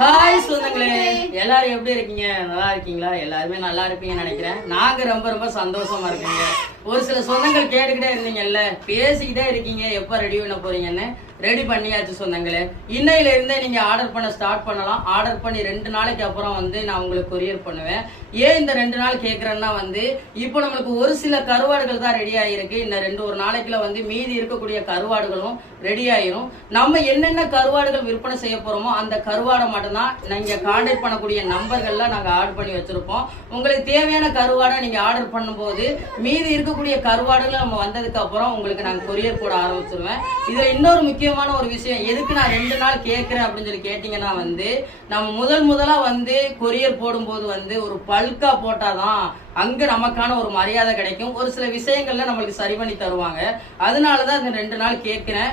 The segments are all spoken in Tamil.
ஹாய் சொந்தங்களே. எல்லாரும் எப்படி இருக்கீங்க? நல்லா இருக்கீங்களா? எல்லாருமே நல்லா இருப்பீங்கன்னு நினைக்கிறேன். நாங்க ரொம்ப ரொம்ப சந்தோஷமா இருக்கீங்க. ஒரு சில சொந்தங்கள் கேட்டுக்கிட்டே இருந்தீங்கல்ல? பேசிக்கிட்டே இருக்கீங்க. எப்ப ரெடி பண்ண போறீங்கன்னு? ரெடி பண்ணியாச்சு சொந்தங்களே. இன்னையில இருந்தே நீங்க ஆர்டர் பண்ண ஸ்டார்ட் பண்ணலாம். ஆர்டர் பண்ணி ரெண்டு நாளைக்கு அப்புறம் வந்து நான் உங்களுக்கு கொரியர் பண்ணுவேன். ஏன் இந்த ரெண்டு நாள் கேக்குறேன்னா வந்து இப்போ நம்மளுக்கு ஒரு சில கருவாடுகள் தான் ரெடி ஆகிருக்கு இந்த ரெண்டு ஒரு நாளைக்குள்ள வந்து மீதி இருக்கக்கூடிய கருவாடுகளும் ரெடி ஆயிரும். நம்ம என்னென்ன கருவாடுகள் விற்பனை செய்ய போறோமோ அந்த கருவாடை மட்டும்தான் நீங்க கான்டாக்ட் பண்ணக்கூடிய நம்பர்கள்லாம் நாங்க ஆர்டர் பண்ணி வச்சிருப்போம். உங்களுக்கு தேவையான கருவாடை நீங்க ஆர்டர் பண்ணும்போது மீதி இருக்கக்கூடிய கருவாடுகள் நம்ம வந்ததுக்கு அப்புறம் உங்களுக்கு நாங்க கொரியர் போட ஆரம்பிச்சிருவேன். இதுல இன்னொரு முக்கிய முக்கியமான ஒரு விஷயம். எதுக்கு நான் ரெண்டு நாள் கேட்குறேன் அப்படின்னு சொல்லி கேட்டீங்கன்னா வந்து நம்ம முதல் முதலா வந்து கொரியர் போடும்போது வந்து ஒரு பல்கா போட்டாதான் அங்க நமக்கான ஒரு மரியாதை கிடைக்கும். ஒரு சில விஷயங்கள்ல நம்மளுக்கு சரி பண்ணி தருவாங்க. அதனாலதான் இந்த ரெண்டு நாள் கேட்கிறேன்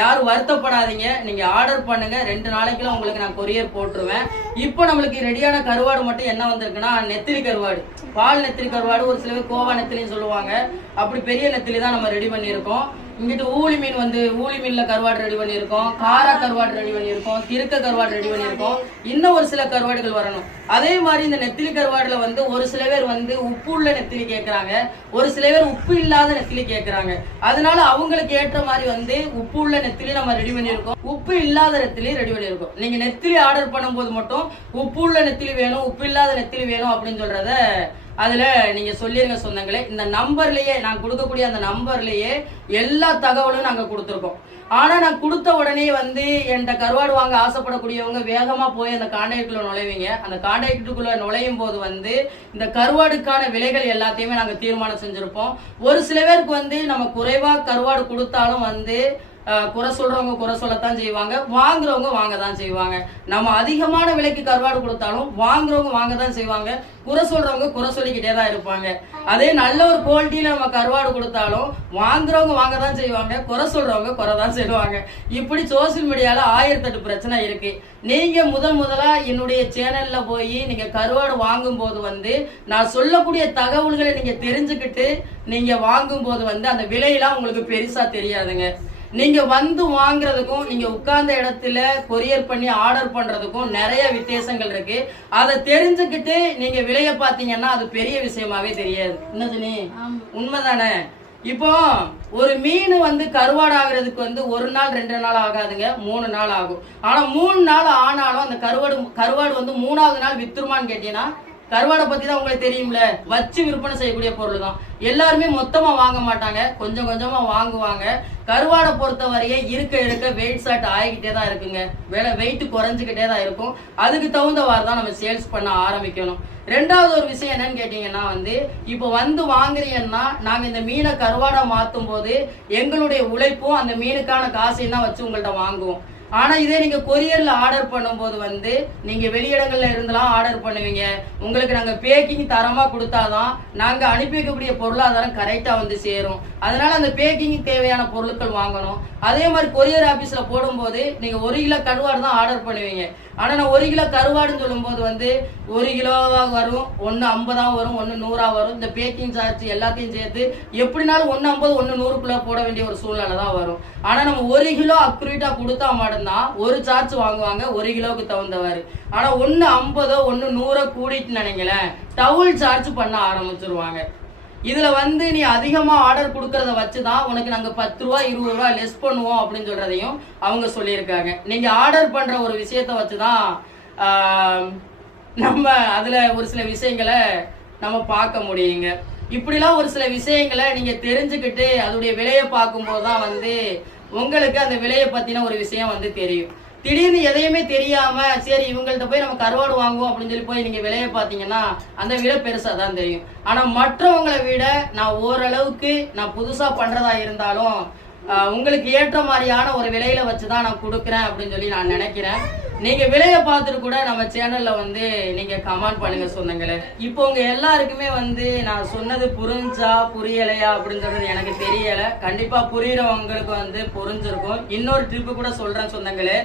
யாரும் வருத்தப்படாதீங்க. நீங்க ஆர்டர் பண்ணுங்க. ரெண்டு நாளைக்குள்ள உங்களுக்கு நான் கொரியர் போட்டுருவேன். இப்போ நம்மளுக்கு ரெடியான கருவாடு மட்டும் என்ன வந்திருக்குன்னா நெத்திலி கருவாடு. பால் நெத்திலி கருவாடு ஒரு சில பேர் கோவா நெத்திலின்னு சொல்லுவாங்க. அப்படி பெரிய நெத்திலி தான் நம்ம ரெடி பண்ணியிருக்கோம். இங்கிட்டு ஊழி மீன் வந்து ஊழி மீன்ல கருவாடு ரெடி பண்ணியிருக்கோம் காரா கருவாடு ரெடி பண்ணியிருக்கோம் திருக்க கருவாடு ரெடி பண்ணியிருக்கோம். இன்னும் ஒரு சில கருவாடுகள் வரணும். அதே மாதிரி இந்த நெத்திலி கருவாடுல வந்து ஒரு சில பேர் வந்து உப்பு உள்ள நெத்திலி கேட்கறாங்க ஒரு சில பேர் உப்பு இல்லாத நெத்திலி கேட்கறாங்க அதனால அவங்களுக்கு ஏற்ற மாதிரி வந்து உப்பு உள்ள நெத்திலி நம்ம ரெடி பண்ணியிருக்கோம். உப்பு இல்லாத நெத்திலி ரெடி பண்ணியிருக்கோம். நீங்க நெத்திலி ஆர்டர் பண்ணும்போது மட்டும் உப்பு உள்ள நெத்திலி வேணும் உப்பு இல்லாத நெத்திலி வேணும் அப்படின்னு சொல்றத அதுல நீங்க சொல்லிருங்க சொந்தங்களே இந்த நம்பர்லயே நான் கொடுக்கக்கூடிய அந்த நம்பர்லயே எல்லா தகவலும் நாங்க கொடுத்துருக்கோம். ஆனா நான் கொடுத்த உடனே வந்து என்கிட்ட கருவாடு வாங்க ஆசைப்படக்கூடியவங்க வேகமா போய் அந்த கான்டாக்டுக்குள்ள நுழைவீங்க. அந்த கான்டாக்டுக்குள்ள நுழையும் போது வந்து இந்த கருவாடுக்கான விலைகள் எல்லாத்தையுமே நாங்க தீர்மானம் செஞ்சிருப்போம். ஒரு சில பேருக்கு வந்து நம்ம குறைவா கருவாடு கொடுத்தாலும் வந்து குறை சொல்றவங்க குறை சொல்லத்தான் செய்வாங்க வாங்குறவங்க வாங்க தான் செய்வாங்க. நம்ம அதிகமான விலைக்கு கருவாடு கொடுத்தாலும் வாங்குறவங்க வாங்க தான் செய்வாங்க. குறை சொல்றவங்க குறை சொல்லிக்கிட்டே தான் இருப்பாங்க. அதே நல்ல ஒரு குவாலிட்டியில நம்ம கருவாடு கொடுத்தாலும் வாங்குறவங்க வாங்க தான் செய்வாங்க குறை சொல்றவங்க குறை தான் செய்வாங்க. இப்படி சோசியல் மீடியால ஆயிரத்தெட்டு பிரச்சனை இருக்கு. நீங்க முதல் முதலா என்னுடைய சேனல்ல போய் நீங்க கருவாடு வாங்கும் போது வந்து நான் சொல்லக்கூடிய தகவல்களை நீங்க தெரிஞ்சுக்கிட்டு நீங்க வாங்கும் போது வந்து அந்த விலையெல்லாம் உங்களுக்கு பெருசா தெரியாதுங்க. நீங்க வந்து வாங்குறதுக்கும் நீங்க உட்கார்ந்த இடத்துல கொரியர் பண்ணி ஆர்டர் பண்றதுக்கும் நிறைய வித்தியாசங்கள் இருக்கு. அதை தெரிஞ்சுக்கிட்டு நீங்க விலைய பாத்தீங்கன்னா அது பெரிய விஷயமாவே தெரியாது. என்னது நீ உண்மைதானே? இப்போ ஒரு மீன் வந்து கருவாடு ஆகுறதுக்கு வந்து ஒரு நாள் ரெண்டு நாள் ஆகாதுங்க. மூணு நாள் ஆகும். ஆனா மூணு நாள் ஆனாலும் அந்த கருவாடு கருவாடு வந்து மூணாவது நாள் வித்துருமான்னு கேட்டீங்கன்னா கருவாடை பத்தி தான் உங்களுக்கு தெரியும்ல. வச்சு விற்பனை செய்யக்கூடிய பொருள் தான். எல்லாருமே மொத்தமா வாங்க மாட்டாங்க. கொஞ்சம் கொஞ்சமா வாங்குவாங்க. கருவாடை பொறுத்தவரையே இருக்க இருக்க வெயிட் ஷார்ட் ஆகிக்கிட்டே தான் இருக்குங்க. விலை வெயிட் குறைஞ்சிக்கிட்டே தான் இருக்கும். அதுக்கு தகுந்தவாறு தான் நம்ம சேல்ஸ் பண்ண ஆரம்பிக்கணும். ரெண்டாவது ஒரு விஷயம் என்னன்னு கேட்டீங்கன்னா வந்து இப்போ வந்து வாங்குறீங்கன்னா நாங்க இந்த மீனை கருவாடை மாத்தும் போது எங்களுடைய உழைப்பும் அந்த மீனுக்கான காசையும் தான் வச்சு உங்கள்ட்ட வாங்குவோம். ஆனால் இதே நீங்கள் கொரியரில் ஆர்டர் பண்ணும்போது வந்து நீங்கள் வெளியிடங்களில் இருந்தெல்லாம் ஆர்டர் பண்ணுவீங்க. உங்களுக்கு நாங்கள் பேக்கிங் தரமாக கொடுத்தாதான் நாங்கள் அனுப்பி வைக்கக்கூடிய பொருளாதாரம் கரெக்டாக வந்து சேரும். அதனால் அந்த பேக்கிங் தேவையான பொருட்கள் வாங்கணும். அதே மாதிரி கொரியர் ஆஃபீஸில் போடும்போது நீங்கள் ஒரு கிலோ கருவாடு தான் ஆர்டர் பண்ணுவீங்க. ஆனால் நான் ஒரு கிலோ கருவாடுன்னு சொல்லும்போது வந்து ஒரு கிலோவாக வரும் ஒன்று ஐம்பதாக வரும் ஒன்று நூறாக வரும். இந்த பேக்கிங் சார்ஜ் எல்லாத்தையும் சேர்த்து எப்படினாலும் ஒன்று ஐம்பது ஒன்று நூறுக்குள்ளே போட வேண்டிய ஒரு சூழ்நிலை தான் வரும். ஆனால் நம்ம ஒரு கிலோ அக்ரூட்டாக கொடுத்தா மட்டும்தான் ஒரு சார்ஜ் வாங்குவாங்க ஒரு கிலோவுக்கு தகுந்தவாறு. ஆனால் ஒன்று ஐம்பதோ ஒன்று நூறோ கூடிட்டு நினைங்களேன் டவுல் சார்ஜ் பண்ண ஆரம்பிச்சிருவாங்க. இதுல வந்து நீ அதிகமா ஆர்டர் கொடுக்கறத வச்சுதான் உனக்கு நாங்க பத்து ரூபா இருபது ரூபா லெஸ் பண்ணுவோம் அப்படின்னு சொல்றதையும் அவங்க சொல்லியிருக்காங்க. நீங்க ஆர்டர் பண்ற ஒரு விஷயத்த வச்சுதான் தான் நம்ம அதுல ஒரு சில விஷயங்களை நம்ம பார்க்க முடியுங்க. இப்படிலாம் ஒரு சில விஷயங்களை நீங்க தெரிஞ்சுக்கிட்டு அதோடைய விலையை பார்க்கும்போது தான் வந்து உங்களுக்கு அந்த விலையை பத்தின ஒரு விஷயம் வந்து தெரியும். திடீர்னு எதையுமே தெரியாம சரி இவங்கள்ட்ட போய் நம்ம கருவாடு வாங்குவோம் அப்படின்னு சொல்லி போய் நீங்க விலையை பாத்தீங்கன்னா அந்த விலை பெருசா தான் தெரியும். ஆனா மற்றவங்களை விட நான் ஓரளவுக்கு நான் புதுசா பண்றதா இருந்தாலும் உங்களுக்கு ஏற்ற மாதிரியான ஒரு விலையில வச்சுதான் நான் கொடுக்குறேன் அப்படின்னு சொல்லி நான் நினைக்கிறேன். நீங்க விலையை பார்த்துட்டு கூட நம்ம சேனல்ல வந்து நீங்க கமெண்ட் பண்ணுங்க சொந்தங்களே. இப்போ உங்க எல்லாருக்குமே வந்து நான் சொன்னது புரிஞ்சா புரியலையா அப்படின்றது எனக்கு தெரியல. கண்டிப்பா புரியுறவங்களுக்கு வந்து புரிஞ்சிருக்கும். இன்னொரு ட்ரிப்பு கூட சொல்றேன் சொந்தங்களே.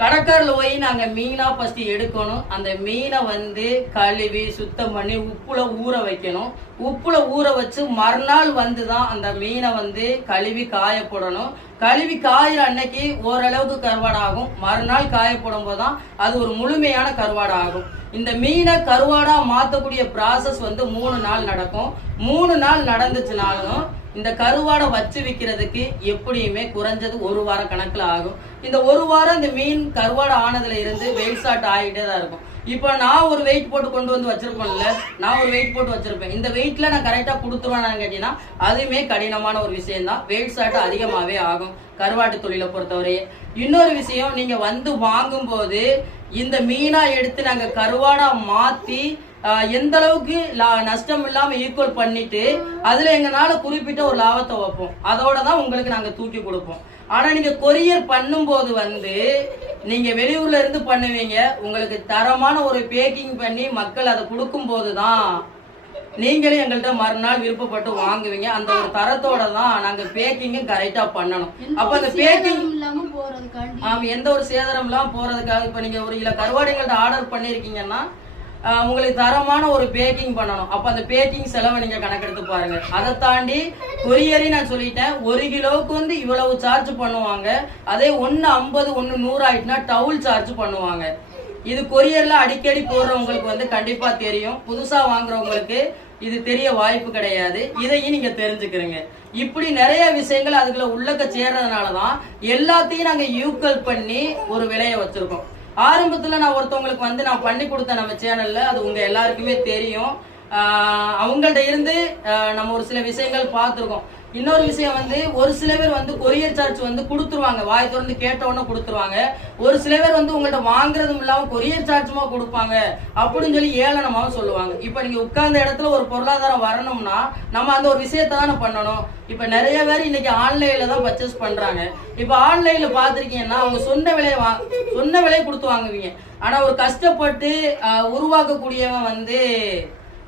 கடற்கரையில் போய் நாங்கள் மீனாக ஃபஸ்ட்டு எடுக்கணும். அந்த மீனை வந்து கழுவி சுத்தம் பண்ணி உப்புல ஊற வைக்கணும். உப்புல ஊற வச்சு மறுநாள் வந்து தான் அந்த மீனை வந்து கழுவி காயப்படணும். கழுவி காயிற அன்னைக்கு ஓரளவுக்கு கருவாடாகும். மறுநாள் காயப்படும் போது தான் அது ஒரு முழுமையான கருவாடாகும். இந்த மீனை கருவாடாக மாற்றக்கூடிய ப்ராசஸ் வந்து மூணு நாள் நடக்கும். மூணு நாள் நடந்துச்சுனாலும் இந்த கருவாடை வச்சு விற்கிறதுக்கு எப்படியுமே குறைஞ்சது ஒரு வாரம் கணக்கில் ஆகும். இந்த ஒரு வாரம் இந்த மீன் கருவாடை ஆனதுல இருந்து வெயிட் ஷாட் ஆகிட்டே தான் இருக்கும். இப்போ நான் ஒரு வெயிட் போட்டு கொண்டு வந்து வச்சிருப்பேன்ல நான் ஒரு வெயிட் போட்டு வச்சிருப்பேன். இந்த வெயிட்ல நான் கரெக்டாக கொடுத்துருவேன் கேட்டீங்கன்னா அதுவுமே கடினமான ஒரு விஷயம் தான். வெயிட் ஷாட் அதிகமாகவே ஆகும். கருவாட்டு தொழிலை பொறுத்தவரையே. இன்னொரு விஷயம் நீங்கள் வந்து வாங்கும்போது இந்த மீனாக எடுத்து நாங்கள் கருவாடாக மாற்றி எந்த அளவுக்கு நஷ்டம் இல்லாம ஈக்குவல் பண்ணிட்டு அதுல எங்கனால குறிப்பிட்ட ஒரு லாபத்தை வைப்போம். அதோட தான் உங்களுக்கு நாங்க தூக்கி கொடுப்போம். ஆனா நீங்க கொரியர் பண்ணும்போது வந்து நீங்க வெளியூர்ல இருந்து பண்ணுவீங்க. உங்களுக்கு தரமான ஒரு பேக்கிங் பண்ணி மக்கள் அதை கொடுக்கும் போதுதான் நீங்களே எங்கள்கிட்ட மறுநாள் விருப்பப்பட்டு வாங்குவீங்க. அந்த ஒரு தரத்தோட தான் நாங்க பேக்கிங்கும் கரெக்டா பண்ணணும். அப்ப அந்த பேக்கிங் ஆமா எந்த ஒரு சேதாரம் எல்லாம் போறதுக்காக இப்ப நீங்க ஒரு கிலோ கருவாடைகள்ட்ட ஆர்டர் பண்ணிருக்கீங்கன்னா உங்களுக்கு தரமான ஒரு பேக்கிங் பண்ணணும். அப்ப அந்த பேக்கிங் செலவை நீங்க கணக்கெடுத்து பாருங்க. அதை தாண்டி கொரியரே நான் சொல்லிட்டேன். ஒரு கிலோவுக்கு வந்து இவ்வளவு சார்ஜ் பண்ணுவாங்க. அதே ஒன்னு ஐம்பது ஒன்னு நூறு ஆயிட்டுனா டவுல் சார்ஜ் பண்ணுவாங்க. இது கொரியர்ல அடிக்கடி போடுறவங்களுக்கு வந்து கண்டிப்பா தெரியும். புதுசா வாங்குறவங்களுக்கு இது தெரிய வாய்ப்பு கிடையாது. இதையும் நீங்க தெரிஞ்சுக்கிறீங்க. இப்படி நிறைய விஷயங்கள் அதுக்குள்ள உள்ளக்க சேர்றதுனாலதான் எல்லாத்தையும் நாங்க யூக்கல் பண்ணி ஒரு விலையை வச்சிருக்கோம். ஆரம்பத்துல நான் ஒருத்தவங்களுக்கு வந்து நான் பண்ணி கொடுத்தேன் நம்ம சேனல்ல அது உங்க எல்லாருக்குமே தெரியும். ஆஹ் அவங்கள்ட்ட இருந்து நம்ம ஒரு சில விஷயங்கள் பார்த்துருக்கோம். இன்னொரு விஷயம் வந்து ஒரு சில பேர் வந்து கொரியர் சார்ஜ் வந்து கொடுத்துருவாங்க. வாய் திறந்து கேட்டவொடனே கொடுத்துருவாங்க. ஒரு சில பேர் வந்து உங்கள்ட்ட வாங்குறதும் இல்லாம கொரியர் சார்ஜுமா கொடுப்பாங்க அப்படின்னு சொல்லி ஏளனமாகவும் சொல்லுவாங்க. இப்ப நீங்க உட்கார்ந்த இடத்துல ஒரு பொருளாதாரம் வரணும்னா நம்ம அந்த ஒரு விஷயத்தை தானே பண்ணணும். இப்ப நிறைய பேர் இன்னைக்கு ஆன்லைன்ல தான் பர்ச்சேஸ் பண்றாங்க. இப்ப ஆன்லைன்ல பாத்திருக்கீங்கன்னா அவங்க சொன்ன விலையை வா சொன்ன விலையை கொடுத்து வாங்குவீங்க. ஆனா ஒரு கஷ்டப்பட்டு உருவாக்கக்கூடியவன் வந்து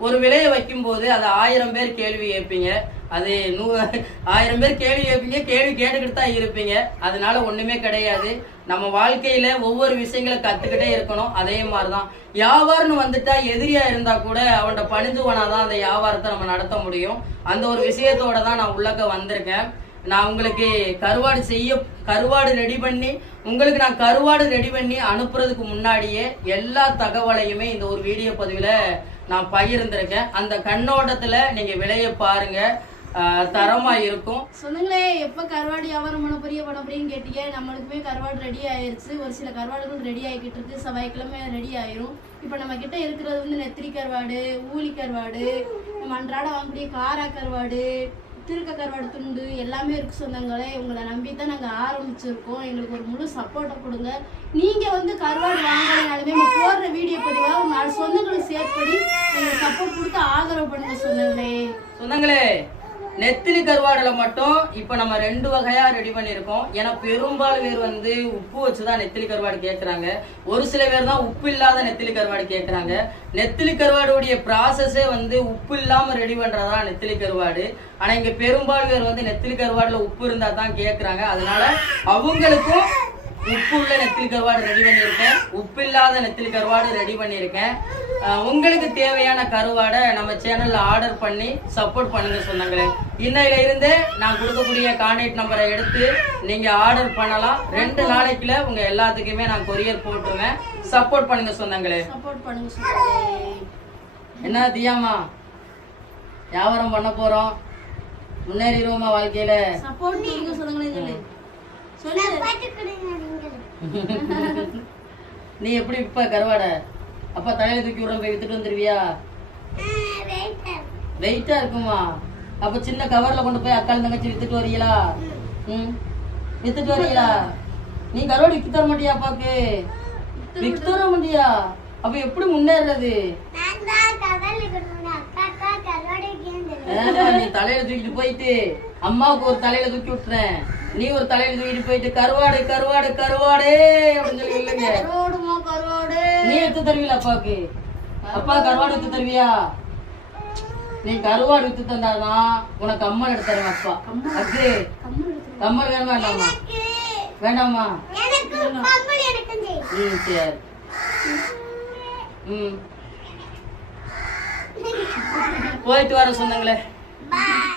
ஒரு விலையை வைக்கும்போது அதை ஆயிரம் பேர் கேள்வி கேட்பீங்க. அது நூ ஆயிரம் பேர் கேள்வி கேட்பீங்க கேள்வி கேட்டுக்கிட்டு தான் இருப்பீங்க. அதனால ஒண்ணுமே கிடையாது. நம்ம வாழ்க்கையில ஒவ்வொரு விஷயங்களை கத்துக்கிட்டே இருக்கணும். அதே மாதிரிதான். வியாபாரம்னு வந்துட்டா எதிரியா இருந்தா கூட அவன்கிட்ட பணிந்துவனாதான் அந்த வியாபாரத்தை நம்ம நடத்த முடியும். அந்த ஒரு விஷயத்தோட தான் நான் உள்ளக்க வந்திருக்கேன். நான் உங்களுக்கு கருவாடு செய்ய கருவாடு ரெடி பண்ணி உங்களுக்கு நான் கருவாடு ரெடி பண்ணி அனுப்புறதுக்கு முன்னாடியே எல்லா தகவலையுமே இந்த ஒரு வீடியோ பதிவில் நான் பகிர்ந்திருக்கேன். அந்த கண்ணோட்டத்தில் நீங்கள் விலையை பாருங்கள் தரமா இருக்கும். சொன்னங்களே எப்ப கருவாடு வியாபாரம் பண்ண போறிய பண்ண போறீங்கன்னு கேட்டீங்க. நம்மளுக்குமே கருவாடு ரெடி ஆயிருச்சு. ஒரு சில கருவாடுகள் ரெடி ஆகிக்கிட்டு இருக்கு. செவ்வாய்க்கிழமை ரெடி ஆயிரும். இப்போ நம்ம கிட்ட இருக்கிறது வந்து நெத்திரி கருவாடு ஊலி கருவாடு நம்ம அன்றாட வாங்கக்கூடிய காரா கருவாடு திருக்க கருவாடு துண்டு எல்லாமே இருக்கு சொந்தங்களே. உங்களை நம்பி தான் நாங்கள் ஆரம்பிச்சிருக்கோம். எங்களுக்கு ஒரு முழு சப்போர்ட்டை கொடுங்க. நீங்கள் வந்து கருவாடு வாங்கலைனாலுமே நம்ம போடுற வீடியோ பதிவாக நாலு சொந்தங்களுக்கு சேர்ப்படி எங்களுக்கு சப்போர்ட் கொடுத்து ஆதரவு பண்ணுங்க சொந்தங்களே. சொந்தங்களே. நெத்திலி கருவாடில் மட்டும் இப்போ நம்ம ரெண்டு வகையாக ரெடி பண்ணியிருக்கோம். ஏன்னா பெரும்பாலும் பேர் வந்து உப்பு வச்சு தான் நெத்திலி கருவாடு கேட்குறாங்க ஒரு சில பேர் தான் உப்பு இல்லாத நெத்திலி கருவாடு கேட்குறாங்க நெத்திலி கருவாடுடைய ப்ராசஸே வந்து உப்பு இல்லாமல் ரெடி பண்ணுறதா நெத்திலி கருவாடு. ஆனால் இங்கே பெரும்பாலும் பேர் வந்து நெத்திலி கருவாடில் உப்பு இருந்தால் தான் கேட்குறாங்க அதனால அவங்களுக்கும் உப்பு உள்ள நெத்திலி கருவாடு ரெடி பண்ணியிருக்கேன். உப்பு இல்லாத நெத்திலி கருவாடு ரெடி பண்ணியிருக்கேன். உங்களுக்கு தேவையான கருவாடை நம்ம சேனல்ல ஆர்டர் பண்ணி சப்போர்ட் பண்ணுங்க சொன்னாங்களே இன்னையில இருந்து நான் கொடுக்கக்கூடிய கான்டாக்ட் நம்பரை எடுத்து நீங்க ஆர்டர் பண்ணலாம். ரெண்டு நாளைக்குள்ள உங்க எல்லாத்துக்குமே நான் கொரியர் போட்டுருவேன் சப்போர்ட் பண்ணுங்க சொன்னாங்களே சப்போர்ட் பண்ணுங்க சொந்தங்களே. என்ன தியாமா? வியாபாரம் பண்ண போறோம். முன்னேறிடுவோமா வாழ்க்கையில? சப்போர்ட் கொடுங்க சொந்தங்களே சொல்லு. சொல்லு நீ எப்படி இப்ப கருவாடை? அப்பா தலையில தூக்கி விடுற போய் வித்துட்டு வந்துருவியா? வெயிட்டா இருக்குமா? அப்ப சின்ன கவர்ல கொண்டு போய் அக்கால் தங்கச்சி வித்துட்டு வரீங்களா ம். வித்துட்டு வரீங்களா நீ கருவாடு வித்து தர மாட்டியா அப்பாக்கு வித்து தர மாட்டியா? அப்ப எப்படி முன்னேறது? நீ தலையில தூக்கிட்டு போயிட்டு அம்மாவுக்கு ஒரு தலையில தூக்கி விட்டுறேன். நீ ஒரு தலையில தூக்கிட்டு போயிட்டு கருவாடு கருவாடு கருவாடு அப்படின்னு சொல்லி இல்லைங்க. நீ எடுத்து தருவீல அப்பாவுக்கு. அப்பா கருவாடு வித்து தருவியா? நீ கருவாடு வித்து தந்தாதான் உனக்கு கம்மல் எடுத்து தருவேன் அப்பா. அது கம்மல் வேணும் வேண்டாமா? வேண்டாமா? ம் சரி. ம். போயிட்டு வர சொன்னாங்களே.